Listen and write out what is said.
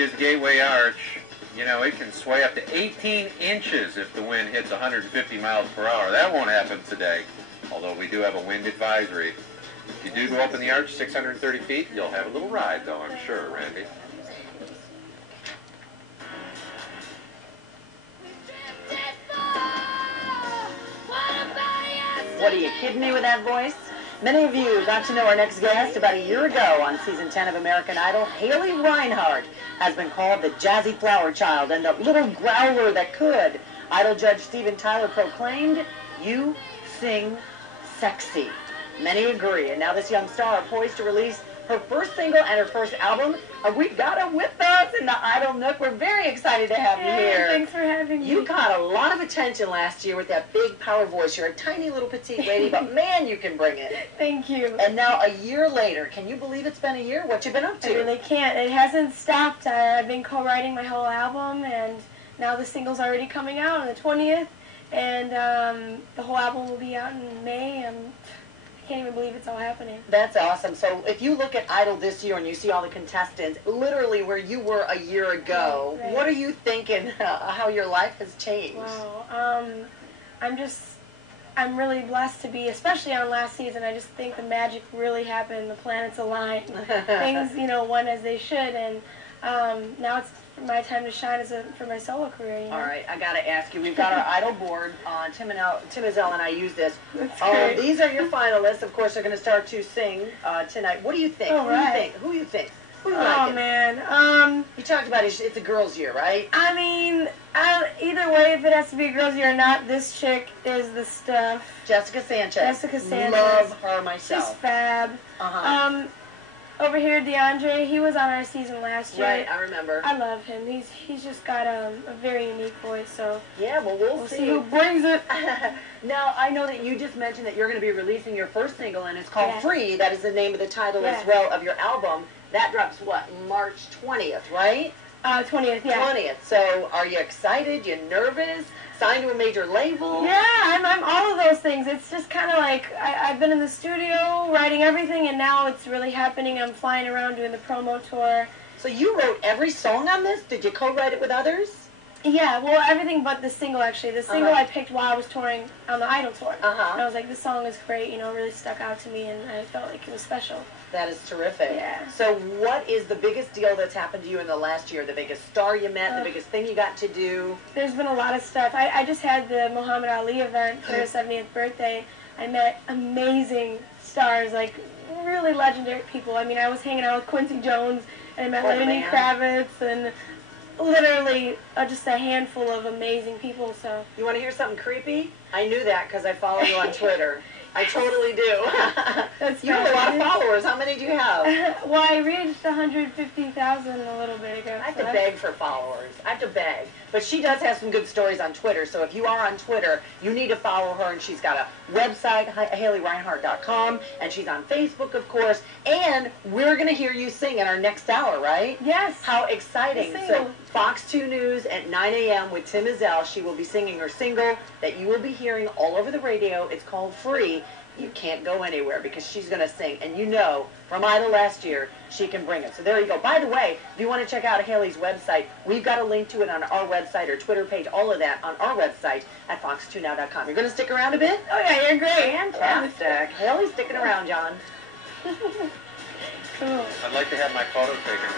is Gateway Arch. You know, it can sway up to 18 inches if the wind hits 150 miles per hour. That won't happen today, although we do have a wind advisory. If you do go up in the arch 630 feet, you'll have a little ride, though, I'm sure, Randy. What, are you kidding me with that voice? Many of you got to know our next guest about a year ago on Season 10 of American Idol. Haley Reinhart has been called the jazzy flower child and the little growler that could. Idol judge Steven Tyler proclaimed, "You sing sexy." Many agree, and now this young star poised to release her first single and her first album. We got her with us in the Idol Nook. We're very excited to have you here. Thanks for having me. You caught a lot of attention last year with that big power voice. You're a tiny little petite lady, but man, you can bring it. Thank you. And now a year later, can you believe it's been a year? What you been up to? I really can't. It hasn't stopped. I've been co-writing my whole album, and now the single's already coming out on the 20th, and the whole album will be out in May. I can't even believe it's all happening. That's awesome. So if you look at Idol this year and you see all the contestants, literally where you were a year ago, right. What are you thinking how your life has changed? Wow. I'm really blessed to be, especially on last season. I just think the magic really happened. The planets aligned. Things, went as they should, and now it's my time to shine for my solo career. All right, I got to ask you. We've got our Idol board. Tim Izell and I use this. These are your finalists. Of course, they're going to start to sing tonight. What do you think? Who do you think? Who you liking? Man. You talked about it's a girls' year, right? I mean, either way, if it has to be a girls' year or not, this chick is the stuff. Jessica Sanchez. Love her myself. She's fab. Over here, DeAndre, he was on our season last year. Right, I remember. I love him. He's just got a very unique voice, so... Yeah, well, we'll see who brings it. Now, I know that you just mentioned that you're going to be releasing your first single, and it's called Free. That is the name of the title as well of your album. That drops, what, March 20th, right? 20th, yeah. 20th. So, are you excited? You nervous? Signed to a major label? Yeah, I'm all of those things. It's just kind of like I've been in the studio writing everything, and now it's really happening. I'm flying around doing the promo tour. So you wrote every song on this? Did you co-write it with others? Yeah, well, everything but the single, actually. The single I picked while I was touring on the Idol tour. And I was like, this song is great, it really stuck out to me, and I felt like it was special. That is terrific. Yeah. So what is the biggest deal that's happened to you in the last year? The biggest star you met, the biggest thing you got to do? There's been a lot of stuff. I just had the Muhammad Ali event for his 70th birthday. I met amazing stars, like really legendary people. I mean, I was hanging out with Quincy Jones, and I met Lenny Kravitz, and literally just a handful of amazing people. So you want to hear something creepy? I knew that because I follow you on Twitter. I totally do. You have a lot of followers. How many do you have? Well, I reached 150,000 a little bit ago. I have to beg for followers. I have to beg. But she does have some good stories on Twitter. So if you are on Twitter, you need to follow her. And she's got a website, HaleyReinhart.com. And she's on Facebook, of course. And we're going to hear you sing in our next hour, right? Yes. How exciting. So Fox 2 News at 9 a.m. with Tim Izell. She will be singing her single that you will be hearing all over the radio. It's called Free. You can't go anywhere because she's going to sing. And from Idol last year, she can bring it. So there you go. By the way, if you want to check out Haley's website, we've got a link to it on our website or Twitter page, all of that on our website at fox2now.com. You're going to stick around a bit? Oh, yeah, you're great. Fantastic. Haley's sticking around, John. Cool. I'd like to have my photo taken